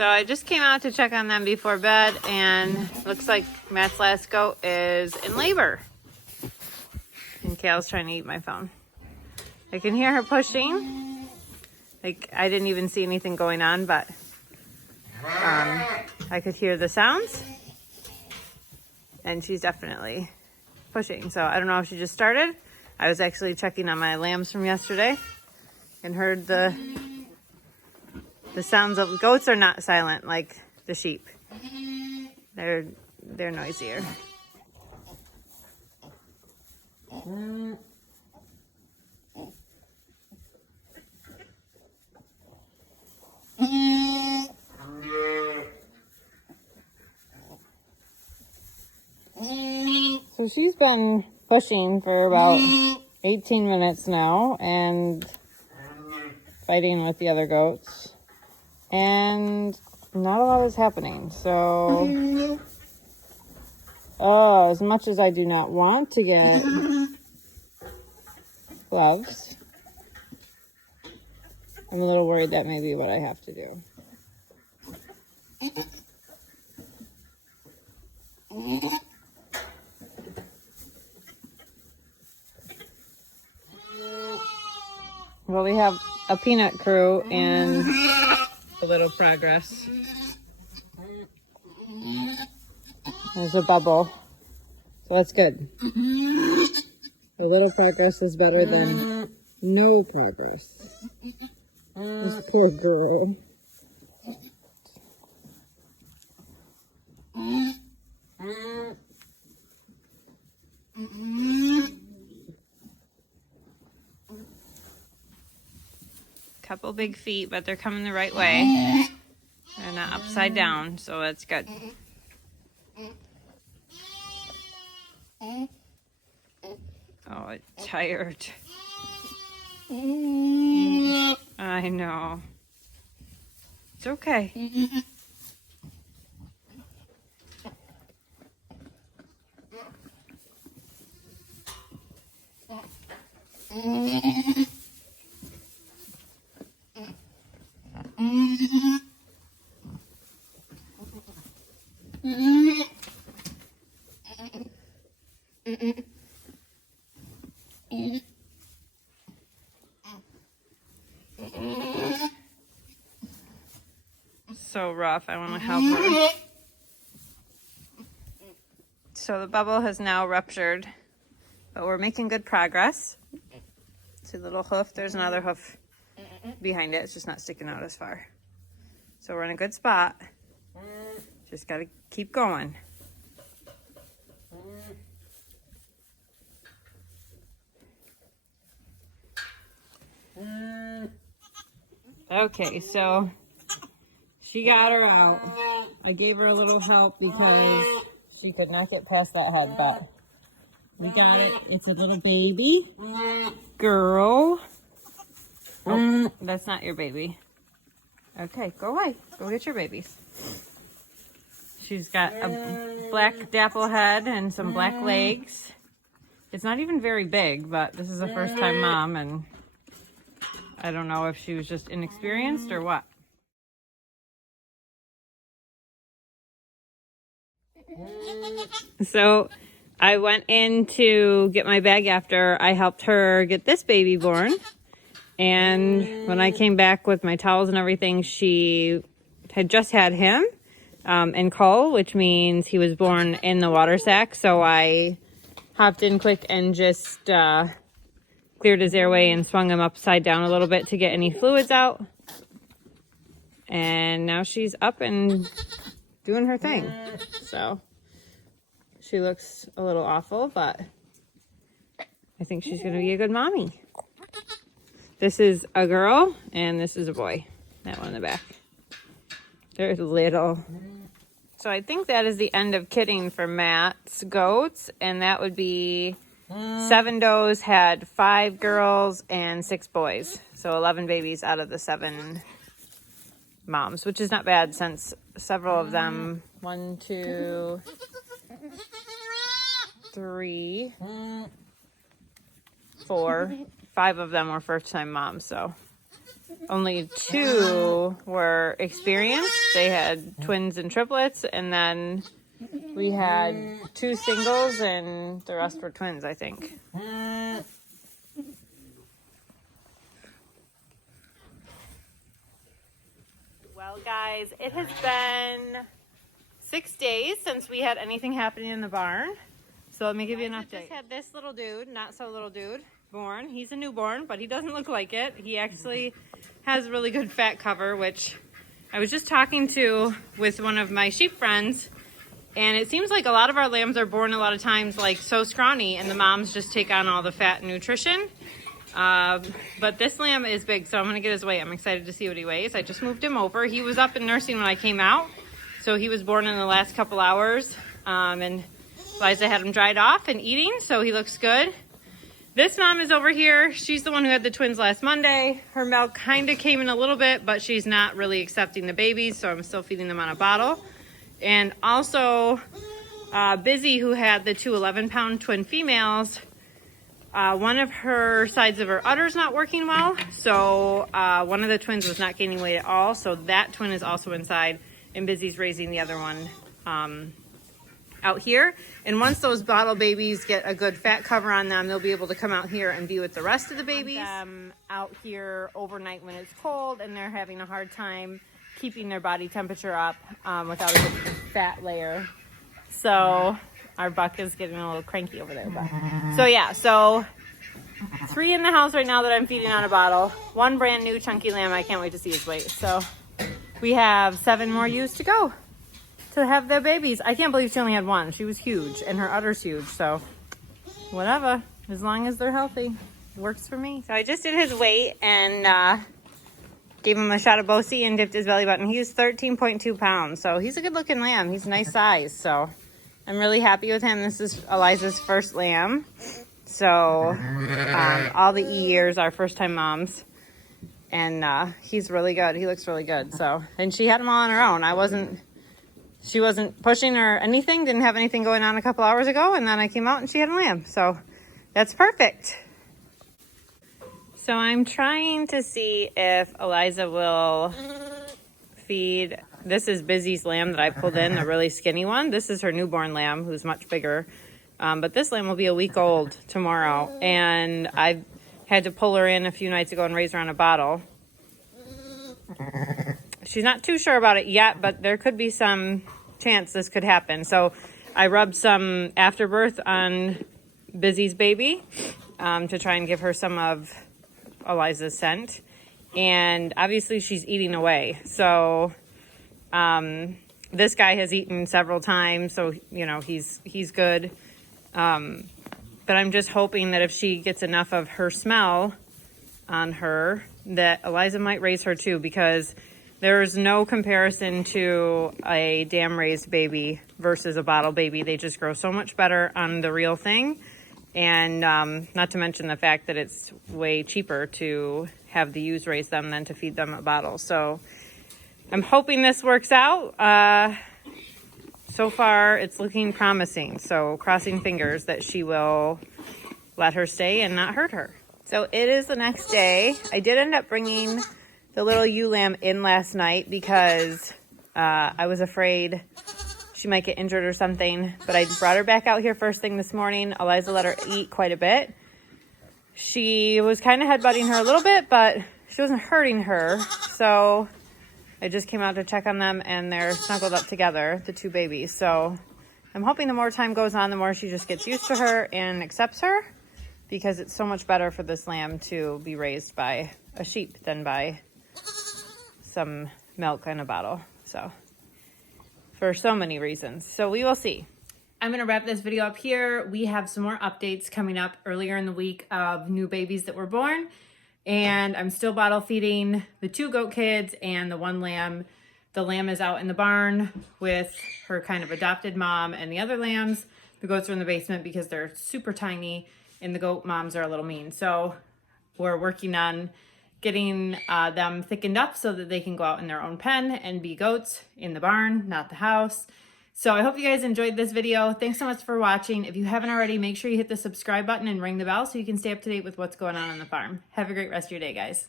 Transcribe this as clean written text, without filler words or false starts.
So I just came out to check on them before bed, and looks like Matt's last goat is in labor. And Kale's trying to eat my phone. I can hear her pushing. Like, I didn't even see anything going on, but I could hear the sounds. And she's definitely pushing. So I don't know if she just started. I was actually checking on my lambs from yesterday and heard the sounds of goats are not silent like the sheep. They're noisier. So she's been pushing for about 18 minutes now and fighting with the other goats. And not a lot is happening. So, as much as I do not want to get gloves, I'm a little worried that may be what I have to do. Well, we have a peanut crew and a little progress. There's a bubble, so that's good. A little progress is better than no progress. This poor girl. Couple big feet, but they're coming the right way. They're not upside down, so that's good. Oh, it's tired. I know. It's okay. So rough. I want to help her. So the bubble has now ruptured, but we're making good progress. See the little hoof? There's another hoof behind it. It's just not sticking out as far. So we're in a good spot. Just got to keep going. Okay, so she got her out. I gave her a little help because she could not get past that head, but we got it. It's a little baby girl. Oh, that's not your baby. Okay, go away. Go get your babies. She's got a black dapple head and some black legs. It's not even very big, but this is a first-time mom, and I don't know if she was just inexperienced or what. So I went in to get my bag after I helped her get this baby born. And when I came back with my towels and everything, she had just had him in cull, which means he was born in the water sack. So I hopped in quick and just cleared his airway and swung him upside down a little bit to get any fluids out. And now she's up and doing her thing. So she looks a little awful, but I think she's going to be a good mommy. This is a girl and this is a boy. That one in the back. They're little. So I think that is the end of kidding for Matt's goats. And that would be 7 does had 5 girls and 6 boys. So 11 babies out of the 7 moms, which is not bad since several of them, 1, 2, 3, 4, 5 of them were first-time moms. So only 2 were experienced. They had twins and triplets, and then we had 2 singles, and the rest were twins, I think. Well, guys, it has been 6 days since we had anything happening in the barn. So let me give you an update. I just had this little dude, not so little dude, born. He's a newborn, but he doesn't look like it. He actually has really good fat cover, which I was just talking with one of my sheep friends, and it seems like a lot of our lambs are born a lot of times like so scrawny, and the moms just take on all the fat and nutrition. But this lamb is big, so I'm gonna get his weight. I'm excited to see what he weighs. I just moved him over. He was up and nursing when I came out, so he was born in the last couple hours, and Liza had him dried off and eating, so he looks good. This mom is over here. She's the one who had the twins last Monday. Her milk kind of came in a little bit, but she's not really accepting the babies, so I'm still feeding them on a bottle. And also, Busy, who had the 2 11-pound twin females, one of her sides of her udder is not working well, so one of the twins was not gaining weight at all, so that twin is also inside, and Busy's raising the other one out here. And once those bottle babies get a good fat cover on them, they'll be able to come out here and be with the rest of the babies. Out here overnight when it's cold and they're having a hard time keeping their body temperature up without a good fat layer. So our buck is getting a little cranky over there. But so yeah, so 3 in the house right now that I'm feeding on a bottle. 1 brand new chunky lamb. I can't wait to see his weight. So we have 7 more ewes to go to have their babies. I can't believe she only had 1. She was huge, and her udder's huge, so whatever. As long as they're healthy, works for me. So I just did his weight and gave him a shot of Bosie and dipped his belly button. He's 13.2 pounds, so he's a good-looking lamb. He's a nice size, so I'm really happy with him. This is Eliza's first lamb, so all the E years are first-time moms, and he's really good. He looks really good. So, and she had him all on her own. She wasn't pushing or anything, didn't have anything going on a couple hours ago, and then I came out and she had a lamb. So that's perfect. So I'm trying to see if Eliza will feed. This is Busy's lamb that I pulled in, the really skinny one. This is her newborn lamb, who's much bigger. But this lamb will be a week old tomorrow, and I had to pull her in a few nights ago and raise her on a bottle. She's not too sure about it yet, but there could be some chance this could happen. So I rubbed some afterbirth on Busy's baby to try and give her some of Eliza's scent. And obviously she's eating away. So this guy has eaten several times, so you know he's good. But I'm just hoping that if she gets enough of her smell on her, that Eliza might raise her too, because there's no comparison to a dam-raised baby versus a bottle baby. They just grow so much better on the real thing. And not to mention the fact that it's way cheaper to have the ewes raise them than to feed them a bottle. So I'm hoping this works out. So far, it's looking promising. So crossing fingers that she will let her stay and not hurt her. So it is the next day. I did end up bringing the little ewe lamb in last night because I was afraid she might get injured or something. But I brought her back out here first thing this morning. Eliza let her eat quite a bit. She was kind of headbutting her a little bit, but she wasn't hurting her. So I just came out to check on them, and they're snuggled up together, the 2 babies. So I'm hoping the more time goes on, the more she just gets used to her and accepts her, because it's so much better for this lamb to be raised by a sheep than by some milk in a bottle. So for so many reasons. So we will see. I'm going to wrap this video up here. We have some more updates coming up earlier in the week of new babies that were born. And I'm still bottle feeding the 2 goat kids and the 1 lamb. The lamb is out in the barn with her kind of adopted mom and the other lambs. The goats are in the basement because they're super tiny, and the goat moms are a little mean. So we're working on getting them thickened up so that they can go out in their own pen and be goats in the barn, not the house. So I hope you guys enjoyed this video. Thanks so much for watching. If you haven't already, make sure you hit the subscribe button and ring the bell so you can stay up to date with what's going on the farm. Have a great rest of your day, guys.